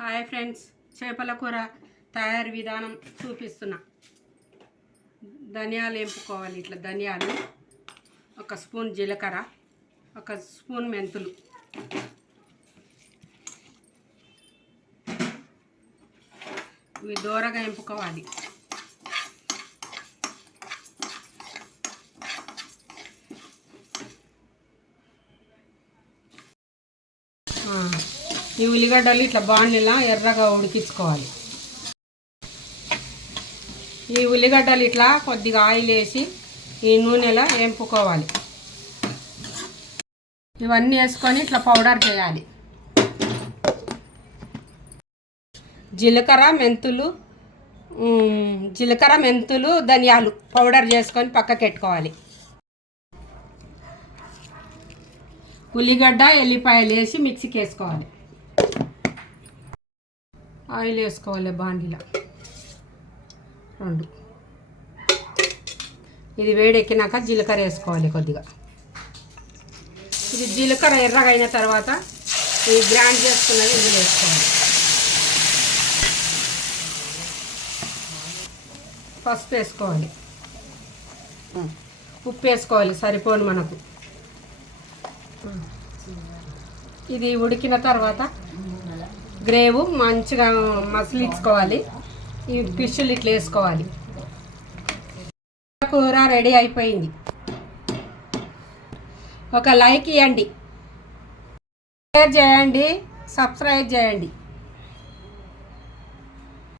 Hi friends చేపల కూర తయారీ విధానం చూపిస్తున్నా. ధనియాలు వేపుకోవాలి ఇట్లా ధనియాలు. ఒక స్పూన్ జీలకర్ర ఒక స్పూన్ మెంతులు. ఇవి దూరగా ఎంపుకోవాలి. ఈ ఉల్లిగడ్డలు ఇట్లా బాణలిలా ఎర్రగా ఉడికించుకోవాలి. ఈ ఉల్లిగడ్డలు ఇట్లా కొద్దిగా ఆయిల్ వేసి ఈ నూనెలో వేంపుకోవాలి. ఇవన్నీ వేసుకొని ఇట్లా పౌడర్ చేయాలి. జీలకర్ర మెంతులు జీలకర్ర మెంతులు ధనియాలు పౌడర్ చేసుకొని పక్కకెట్టుకోవాలి. ఉల్లిగడ్డ ఎల్లిపాయలు వేసి మిక్సీకి వేసుకోవాలి. ఆయిల్ వేసుకోవాలి బాండిలో. రెండు. ఇది వేడెక్కినాక జీలకర్ర వేసుకోవాలి కొద్దిగా. ఇది జీలకర్ర ఎర్రగా అయిన తర్వాత ఇది గ్రైండ్ చేసుకున్నది ఇందులో వేసుకోవాలి. పసుపు వేసుకోవాలి. ఉప్పు వేసుకోవాలి సరిపోను మనకు. ఇది ఉడికిన తర్వాత గ్రేవ్ మంచిగా మసలించుకోవాలి ఈ ఫిష్లు ఇట్లా వేసుకోవాలి. కూర రెడీ అయిపోయింది. ఒక లైక్ ఇవ్వండి షేర్ చేయండి. సబ్స్క్రైబ్ చేయండి.